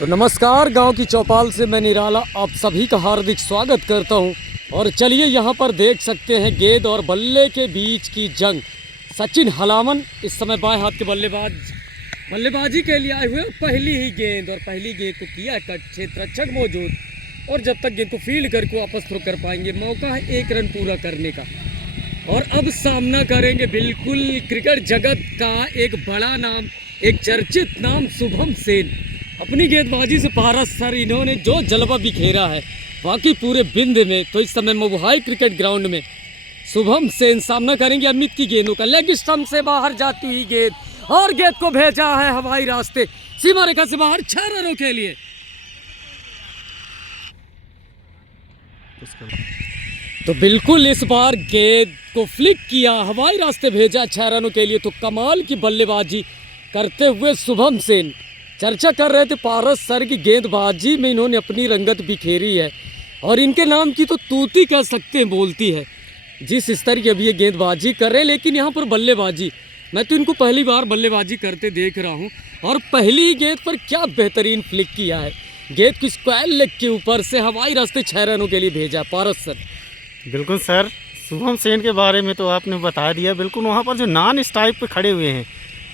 तो नमस्कार, गांव की चौपाल से मैं निराला आप सभी का हार्दिक स्वागत करता हूं। और चलिए यहां पर देख सकते हैं गेंद और बल्ले के बीच की जंग। सचिन हलामन इस समय बाएं हाथ के बल्लेबाजी के लिए आए हुए। पहली ही गेंद को किया कट, क्षेत्ररक्षक मौजूद और जब तक गेंद को फील्ड करके वापस थ्रो कर पाएंगे, मौका है 1 रन पूरा करने का। और अब सामना करेंगे बिल्कुल क्रिकेट जगत का एक बड़ा नाम, एक चर्चित नाम, शुभम सेन। अपनी गेंदबाजी से पारस सर इन्होंने जो जलवा बिखेरा है बाकी पूरे बिंद में। तो इस समय मोहाई क्रिकेट ग्राउंड में शुभम सेन सामना करेंगे अमित की गेंदों का। लेग स्टंप से बाहर जाती ही गेंद और गेंद को भेजा है हवाई रास्ते, सीमा रेखा से बाहर 6 रनों के लिए। तो बिल्कुल इस बार गेंद को फ्लिक किया, हवाई रास्ते भेजा 6 रनों के लिए। तो कमाल की बल्लेबाजी करते हुए शुभम सेन। चर्चा कर रहे थे पारस सर की गेंदबाजी में इन्होंने अपनी रंगत बिखेरी है और इनके नाम की तो तूती कह सकते हैं बोलती है, जिस स्तर की अभी ये गेंदबाजी कर रहे हैं। लेकिन यहाँ पर बल्लेबाजी, मैं तो इनको पहली बार बल्लेबाजी करते देख रहा हूँ और पहली ही गेंद पर क्या बेहतरीन फ्लिक किया है। गेंद की स्क्वायर लेग के ऊपर से हवाई रास्ते 6 रनों के लिए भेजा पारस सर। बिल्कुल सर, शुभम सेन के बारे में तो आपने बता दिया। बिल्कुल वहाँ पर जो नॉन स्ट्राइक पे खड़े हुए हैं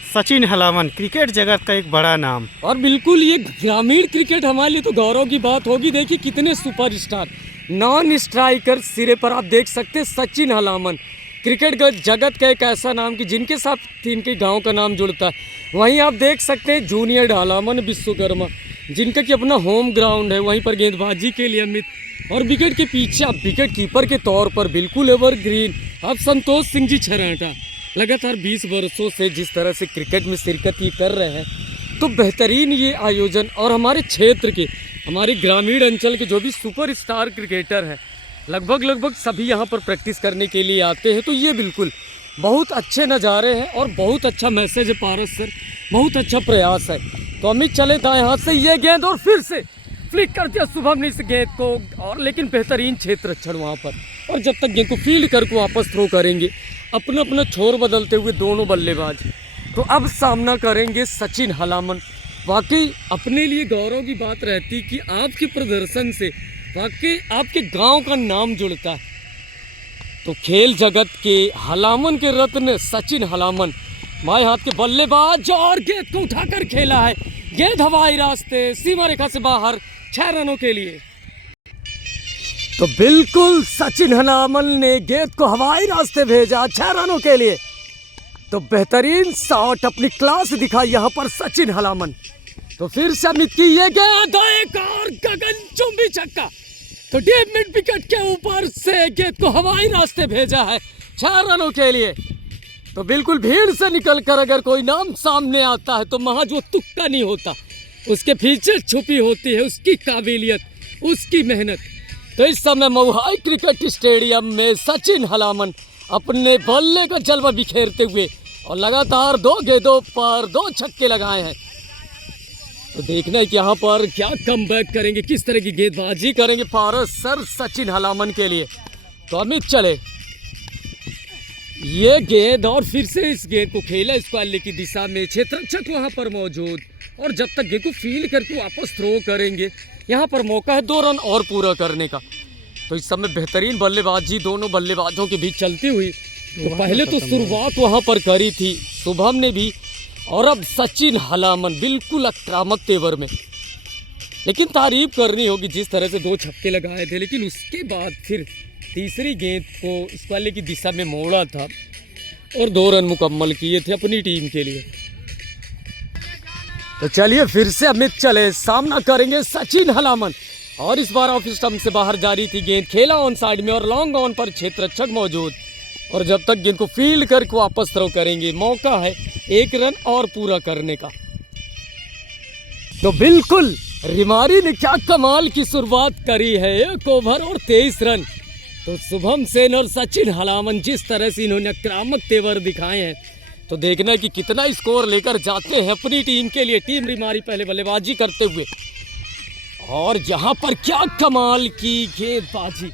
सचिन हलामन, क्रिकेट जगत का एक बड़ा नाम। और बिल्कुल ये ग्रामीण क्रिकेट हमारे लिए तो गौरव की बात होगी। देखिए कितने सुपरस्टार नॉन स्ट्राइकर सिरे पर आप देख सकते हैं। सचिन हलामन क्रिकेट जगत का एक ऐसा नाम कि जिनके साथ इनके गांव का नाम जुड़ता है। वहीं आप देख सकते हैं जूनियर हलामन विश्वकर्मा, जिनका कि अपना होम ग्राउंड है। वहीं पर गेंदबाजी के लिए अमित और विकेट के पीछे आप विकेट कीपर के तौर पर बिल्कुल एवरग्रीन आप संतोष सिंह जी छराटा। लगातार 20 वर्षों से जिस तरह से क्रिकेट में शिरकत ये कर रहे हैं, तो बेहतरीन ये आयोजन। और हमारे क्षेत्र के, हमारे ग्रामीण अंचल के जो भी सुपरस्टार क्रिकेटर हैं, लगभग सभी यहाँ पर प्रैक्टिस करने के लिए आते हैं। तो ये बिल्कुल बहुत अच्छे नज़ारे हैं और बहुत अच्छा मैसेज है पारस सर, बहुत अच्छा प्रयास है। तो अमित चले दाएं हाथ से, ये गेंद और फिर से फ्लिक कर दिया शुभम ने इस गेंद को। और लेकिन बेहतरीन क्षेत्ररक्षण वहाँ पर। और जब तक गेंद को फील्ड करके वापस थ्रो करेंगे, अपना अपना छोर बदलते हुए दोनों बल्लेबाज। तो अब सामना करेंगे सचिन हलामन। वाकई अपने लिए गौरव की बात रहती कि आपके प्रदर्शन से वाकई आपके गांव का नाम जुड़ता है। तो खेल जगत के हलामन के रत्न सचिन हलामन, बाएं हाथ के बल्लेबाज, और गेंद को उठाकर खेला है। गेंद हवाई रास्ते, सीमा रेखा से बाहर 6 रनों के लिए। तो बिल्कुल सचिन हलामन ने गेंद को हवाई रास्ते भेजा 6 रनों के लिए। तो बेहतरीन शॉट, अपनी क्लास दिखाई यहाँ पर सचिन हलामन। तो फिर से अमित की ये गेंद, एक और गगनचुंबी छक्का। तो डीप मिड विकेट के ऊपर से गेंद को हवाई रास्ते भेजा है 6 रनों के लिए। तो बिल्कुल भीड़ से निकलकर अगर कोई नाम सामने आता है तो महज वो तुक्का नहीं होता, उसके पीछे छुपी होती है उसकी काबिलियत, उसकी मेहनत। तो इस समय मोहाई क्रिकेट स्टेडियम में सचिन हलामन अपने बल्ले का जलवा बिखेरते हुए और लगातार 2 गेंदों पर 2 छक्के लगाए हैं। तो देखना है कि यहाँ पर क्या कमबैक करेंगे, किस तरह की गेंदबाजी करेंगे पारस सर सचिन हलामन के लिए। तो अमित चले, ये गेंद और फिर से इस गेंद को खेला स्क्वायर की दिशा में, क्षेत्ररक्षक वहाँ पर मौजूद। और जब तक गेंद को फील्ड करके वापस थ्रो करेंगे, यहाँ पर मौका है 2 रन और पूरा करने का। तो इस समय बेहतरीन बल्लेबाजी दोनों बल्लेबाजों के बीच चलती हुई। तो पहले तो शुरुआत वहाँ पर करी थी शुभम ने भी, और अब सचिन हलामन बिल्कुल आक्रामक तेवर में। लेकिन तारीफ करनी होगी जिस तरह से 2 छक्के लगाए थे, लेकिन उसके बाद फिर तीसरी गेंद को इस वाले की दिशा में मोड़ा था और 2 रन मुकम्मल किए थे अपनी टीम के लिए। तो चलिए फिर से अमित चले, सामना करेंगे सचिन हलामन। और इस बार ऑफ स्टंप से बाहर जारी थी गेंद, खेला ऑन साइड में और लॉन्ग ऑन पर क्षेत्ररक्षक मौजूद। और जब तक गेंद को फील्ड करके वापस थ्रो करेंगे, मौका है 1 रन और पूरा करने का। तो बिल्कुल रिमारी ने क्या कमाल की शुरुआत करी है, 1 ओवर और 23 रन। तो शुभम सेन और सचिन हलामन जिस तरह से इन्होंने आक्रामक तेवर दिखाए हैं, तो देखना कि कितना स्कोर लेकर जाते हैं अपनी टीम के लिए। टीम रिमारी पहले बल्लेबाजी करते हुए, और यहाँ पर क्या कमाल की गेंदबाजी,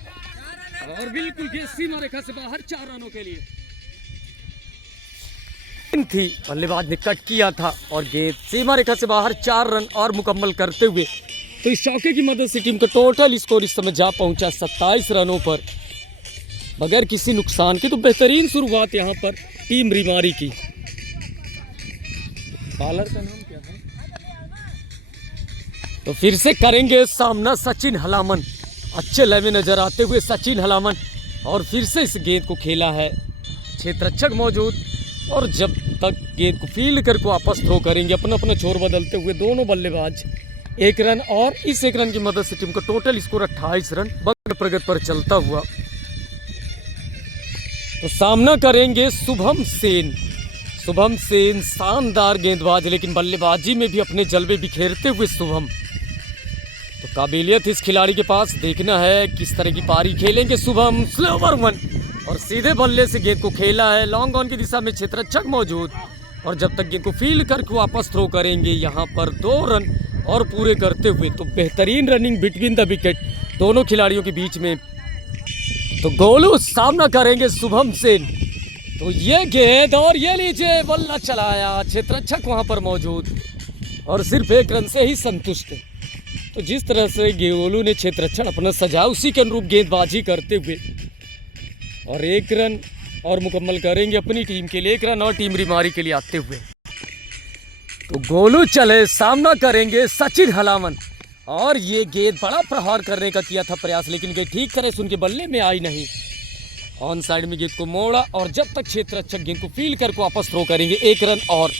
और बिल्कुल सीमा रेखा से बाहर 4 रनों के लिए। थी, बल्लेबाज ने कट किया था और गेंद सीमा रेखा से बाहर 4 रन और मुकम्मल करते हुए तो इस चौके की मदद से टीम का टोटल स्कोर इस समय जा पहुंचा 27 रनों पर बगैर किसी नुकसान के। तो बेहतरीन शुरुआत यहां पर टीम रिमारी की। बॉलर का नाम क्या है? तो फिर से करेंगे सामना सचिन हलामन, अच्छे लय में नजर आते हुए सचिन हलामन, और फिर से इस गेंद को खेला है क्षेत्ररक्षक मौजूद, और जब तक गेंद को फील्ड करके वापस थ्रो करेंगे अपना अपना छोर बदलते हुए दोनों बल्लेबाज 1 रन, और इस 1 रन की मदद से टीम का टोटल स्कोर 28 रन बगैर प्रगति पर चलता हुआ। तो सामना करेंगे शुभम सेन। शुभम सेन शानदार गेंदबाज, लेकिन बल्लेबाजी में भी अपने जलवे बिखेरते हुए शुभम। तो काबिलियत इस खिलाड़ी के पास, देखना है किस तरह की पारी खेलेंगे शुभम। स्लोवर 1 और सीधे बल्ले से गेंद को खेला है, लॉन्ग ऑन की दिशा में क्षेत्ररक्षक मौजूद, और जब तक गेंद को फील्ड करके वापस थ्रो करेंगे यहाँ पर 2 रन और पूरे करते हुए। तो बेहतरीन रनिंग बिटवीन द विकेट दोनों खिलाड़ियों के बीच में। तो गोलू सामना करेंगे शुभम सेन। तो ये गेंद और ये लीजिए बल्ला चलाया, क्षेत्ररक्षक वहां पर मौजूद और सिर्फ 1 रन से ही संतुष्ट है। तो जिस तरह से गोलू ने क्षेत्ररक्षण अपना सजा उसी के अनुरूप गेंदबाजी करते हुए और 1 रन और मुकम्मल करेंगे अपनी टीम के लिए, 1 रन और टीम रिमारी के लिए आते हुए। तो गोलू चले, सामना करेंगे सचिन हलामन, और ये गेंद बड़ा प्रहार करने का किया था प्रयास, लेकिन गेंद ठीक तरह से उनके बल्ले में आई नहीं। ऑन साइड में गेंद को मोड़ा और जब तक क्षेत्ररक्षक गेंद को फील्ड करके वापस थ्रो करेंगे 1 रन और।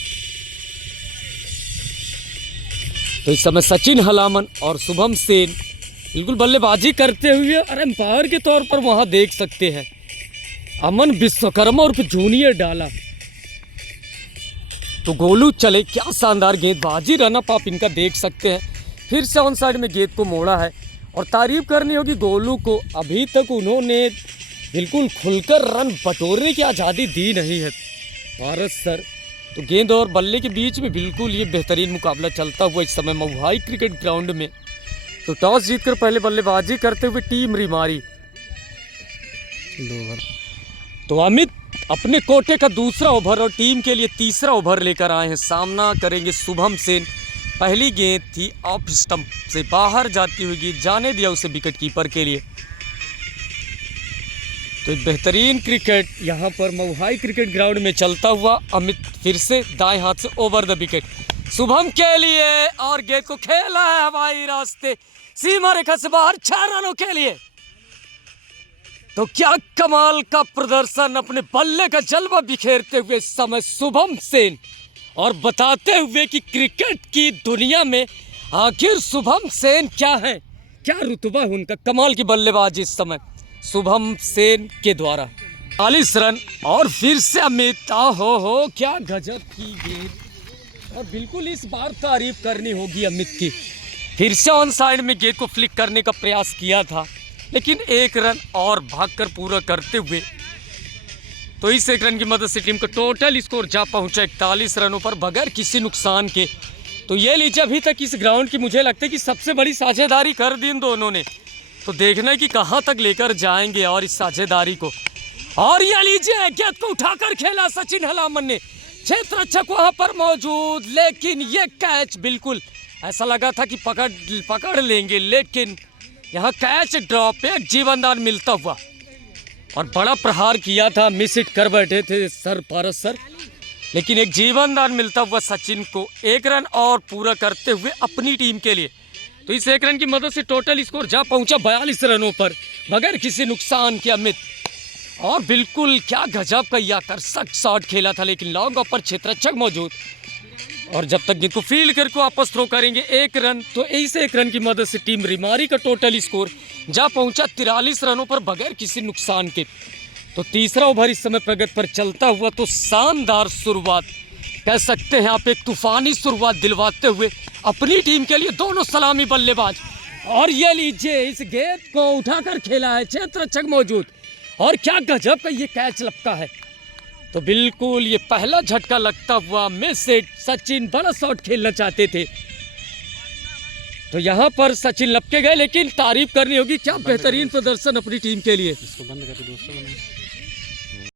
तो इस समय सचिन हलामन और शुभम सेन बिल्कुल बल्लेबाजी करते हुए, और एम्पायर के तौर पर वहां देख सकते हैं अमन विश्वकर्मा और जूनियर डाला। तो गोलू चले, क्या शानदार गेंदबाजी, रन अप आप इनका देख सकते हैं। फिर से ऑन साइड में गेंद को मोड़ा है, और तारीफ करनी होगी गोलू को, अभी तक उन्होंने बिल्कुल खुलकर रन बटोरने की आज़ादी दी नहीं है भारत सर। तो गेंद और बल्ले के बीच में बिल्कुल ये बेहतरीन मुकाबला चलता हुआ इस समय महुआई क्रिकेट ग्राउंड में। तो टॉस जीतकर पहले बल्लेबाजी करते हुए टीम रिमारी। तो अमित अपने कोटे का दूसरा ओवर और टीम के लिए तीसरा ओवर लेकर आए हैं। सामना करेंगे शुभम सेन। पहली गेंद थी ऑफ स्टंप से बाहर जाती हुई गेंद, जाने दिया उसे विकेट कीपर के लिए। तो एक बेहतरीन क्रिकेट यहाँ पर महुआई क्रिकेट ग्राउंड में चलता हुआ। अमित फिर से दाएं हाथ से ओवर द विकेट शुभम के लिए, और गेंद को खेला है हवाई रास्ते सीमा रेखा से बाहर 6 रनों के लिए। तो क्या कमाल का प्रदर्शन, अपने बल्ले का जलवा बिखेरते हुए इस समय शुभम सेन, और बताते हुए कि क्रिकेट की दुनिया में आखिर शुभम सेन क्या है, क्या रुतबा है उनका। कमाल की बल्लेबाजी इस समय शुभम सेन के द्वारा। 40 रन और फिर से अमित, हो क्या गजब की गेंद, और बिल्कुल इस बार तारीफ करनी होगी अमित की। फिर से ऑन साइड में गेंद को फ्लिक करने का प्रयास किया था, लेकिन 1 रन और भागकर पूरा करते हुए तो इस 1 रन की मदद से टीम का टोटल स्कोर जा पहुंचा 41 रनों पर बगैर किसी नुकसान के। तो ये लीजिए, अभी तक इस ग्राउंड की मुझे लगता है कि सबसे बड़ी साझेदारी कर दी इन दोनों ने। तो देखना है कि कहां तक लेकर जाएंगे और इस साझेदारी को। और ये लीजिए, गेंद को उठाकर खेला सचिन हलामन ने, क्षेत्ररक्षक वहां पर मौजूद, लेकिन ये कैच बिल्कुल ऐसा लगा था कि पकड़ लेंगे, लेकिन यहाँ कैच ड्रॉप पे एक जीवनदान मिलता हुआ, और बड़ा प्रहार किया था, मिस हिट कर बैठे थे सर पारस सर, लेकिन एक जीवनदान मिलता हुआ सचिन को 1 रन और पूरा करते हुए अपनी टीम के लिए। तो इस 1 रन की मदद से टोटल स्कोर जा पहुंचा 42 रनों पर बगैर किसी नुकसान के अमित। और बिल्कुल क्या गजब का ये आकर्षक शॉट खेला था, लेकिन लॉन्ग ऑफ पर क्षेत्ररक्षक मौजूद, और जब तक गेंद को फील्ड करके वापस थ्रो करेंगे 1 रन। तो इस 1 रन की मदद से टीम रिमारी का टोटल स्कोर जा पहुंचा 43 रनों पर बगैर किसी नुकसान के। तो तीसरा ओवर इस समय प्रगति पर चलता हुआ। तो शानदार शुरुआत कह सकते हैं आप, एक तूफानी शुरुआत दिलवाते हुए अपनी टीम के लिए दोनों सलामी बल्लेबाज। और ये लीजिए, इस गेंद को उठाकर खेला है, क्षेत्ररक्षक मौजूद, और क्या गजब का ये कैच लपका है। तो बिल्कुल ये पहला झटका लगता हुआ मिस हिट, सचिन बड़ा शॉट खेलना चाहते थे, तो यहाँ पर सचिन लपके गए, लेकिन तारीफ करनी होगी, क्या बेहतरीन प्रदर्शन अपनी टीम के लिए। इसको बंद करके दोस्तों